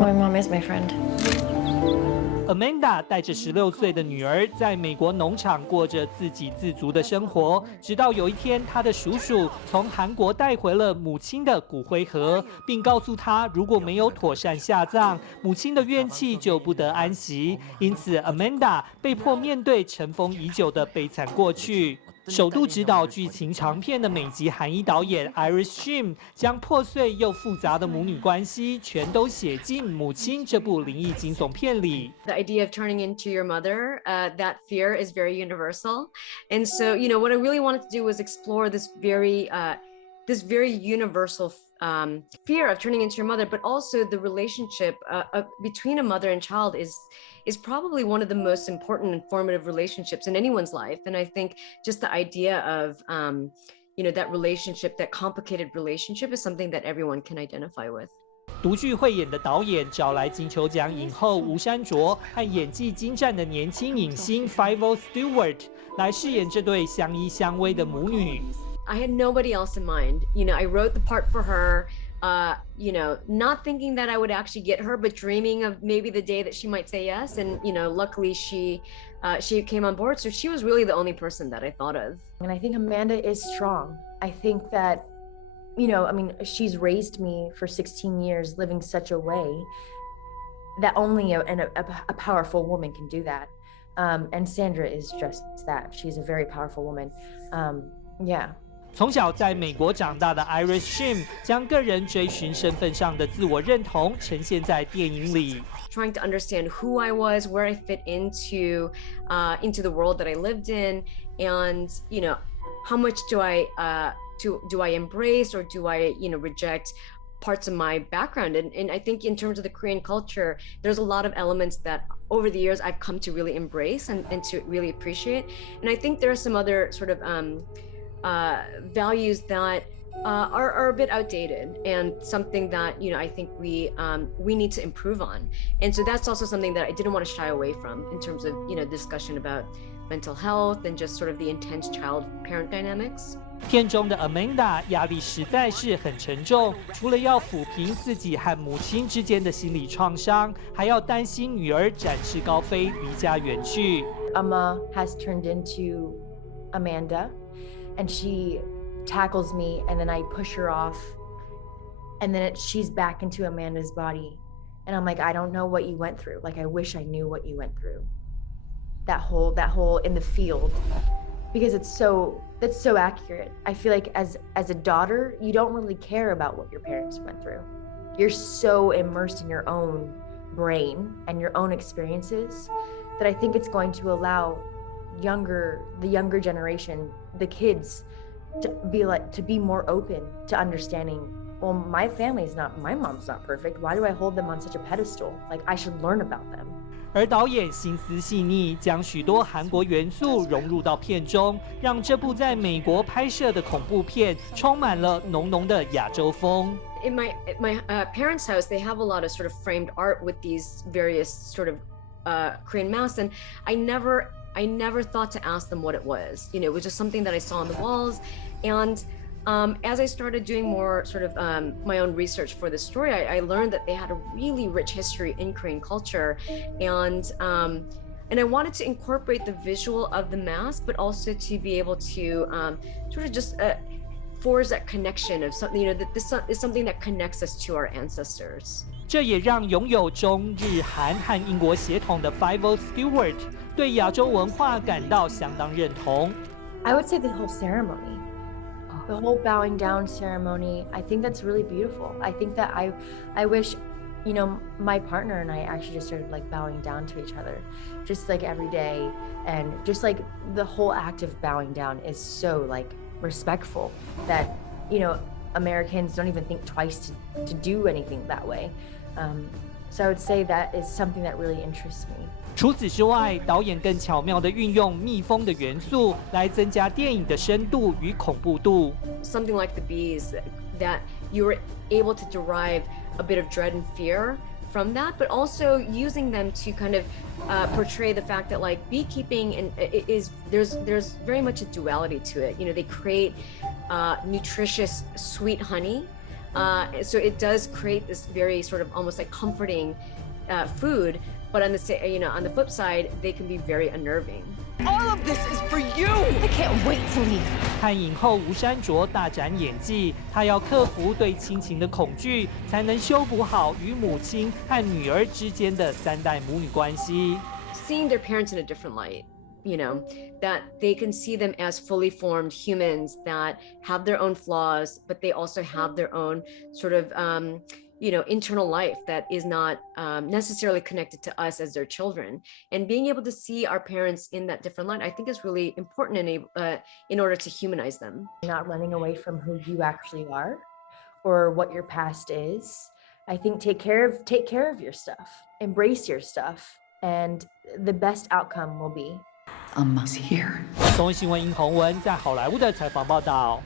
My mom is my friend. Amanda 带着16岁的女儿在美国农场过着自给自足的生活，直到有一天，她的叔叔从韩国带回了母亲的骨灰盒，并告诉她如果没有妥善下葬，母亲的怨气就不得安息。因此 ，Amanda 被迫面对尘封已久的悲惨过去。首度指导剧情长片的美籍韩裔导演 Iris Shim 将破碎又复杂的母女关系全都写进《母亲》这部灵异惊悚片里。The idea of turning into your mother, that fear is very universal, and so what I really wanted to do was explore this very universal fear of turning into your mother, but also the relationship between a mother and child is probably one of the most important and formative relationships in anyone's life. And I think just the idea of that relationship, that complicated relationship, is something that everyone can identify with. 独具慧眼的导演找来金球奖影后吴珊卓和演技精湛的年轻影星 Fivel Stewart 来饰演这对相依相偎的母女。I had nobody else in mind. I wrote the part for her, not thinking that I would actually get her, but dreaming of maybe the day that she might say yes. And, luckily she came on board. So she was really the only person that I thought of. And I think Amanda is strong. I think that, she's raised me for 16 years, living such a way that only a powerful woman can do that. And Sandra is just that. She's a very powerful woman. Yeah. 从小在美国长大的 Iris Shim 将个人追寻身份上的自我认同呈现在电影里。Trying to understand who I was, where I fit into the world that I lived in, and how much do I embrace or do I reject parts of my background. And I think in terms of the Korean culture, there's a lot of elements that over the years I've come to really embrace and to really appreciate. And I think there are some other sort of values that are a bit outdated and something that I think we need to improve on. And so that's also something that I didn't want to shy away from in terms of discussion about mental health and just sort of the intense child-parent dynamics. 片中的 Amanda 压力实在是很沉重，除了要抚平自己和母亲之间的心理创伤，还要担心女儿展翅高飞，离家远去。Amma has turned into Amanda, and she tackles me, and then I push her off, and then she's back into Amanda's body, and I'm like, I don't know what you went through. Like, I wish I knew what you went through. That whole in the field, because that's so accurate. I feel like as a daughter, you don't really care about what your parents went through. You're so immersed in your own brain and your own experiences that I think it's going to allow the younger generation, the kids, to be more open to understanding, well, my mom's not perfect. Why do I hold them on such a pedestal? Like, I should learn about them. 而导演心思细腻，将许多韩国元素融入到片中，让这部在美国拍摄的恐怖片充满了浓浓的亚洲风。In my parents' house, they have a lot of sort of framed art with these various sort of Korean masks, and I never thought to ask them what it was. It was just something that I saw on the walls, and as I started doing more sort of my own research for this story, I learned that they had a really rich history in Korean culture, and I wanted to incorporate the visual of the mask, but also to be able to sort of just forge that connection of something, that this is something that connects us to our ancestors. 这也让拥有中日韩和英国血统的 Fivel Stewart 对亚洲文化感到相当认同。I would say the whole ceremony. The whole bowing down ceremony, I think that's really beautiful. I think that I wish, my partner and I actually just started like bowing down to each other, just like every day. And just like the whole act of bowing down is so like respectful that, Americans don't even think twice to do anything that way. So I would say that is something that really interests me. 除此之外，导演更巧妙地运用蜜蜂的元素来增加电影的深度与恐怖度。Something like the bees, that you were able to derive a bit of dread and fear from that, but also using them to kind of portray the fact that like beekeeping and there's very much a duality to it. They create nutritious sweet honey, So it does create this very sort of almost like comforting food, but on the flip side, they can be very unnerving. All of this is for you. I can't wait to leave. 看影后吴珊卓大展演技，她要克服对亲情的恐惧，才能修补好与母亲和女儿之间的3代母女关系。Seeing their parents in a different light, that they can see them as fully formed humans that have their own flaws, but they also have their own sort of internal life that is not necessarily connected to us as their children. And being able to see our parents in that different light, I think is really important in order to humanize them. Not running away from who you actually are or what your past is. I think take care of your stuff, embrace your stuff, and the best outcome will be. A must hear. 综艺新闻殷宏文在好莱坞的采访报道。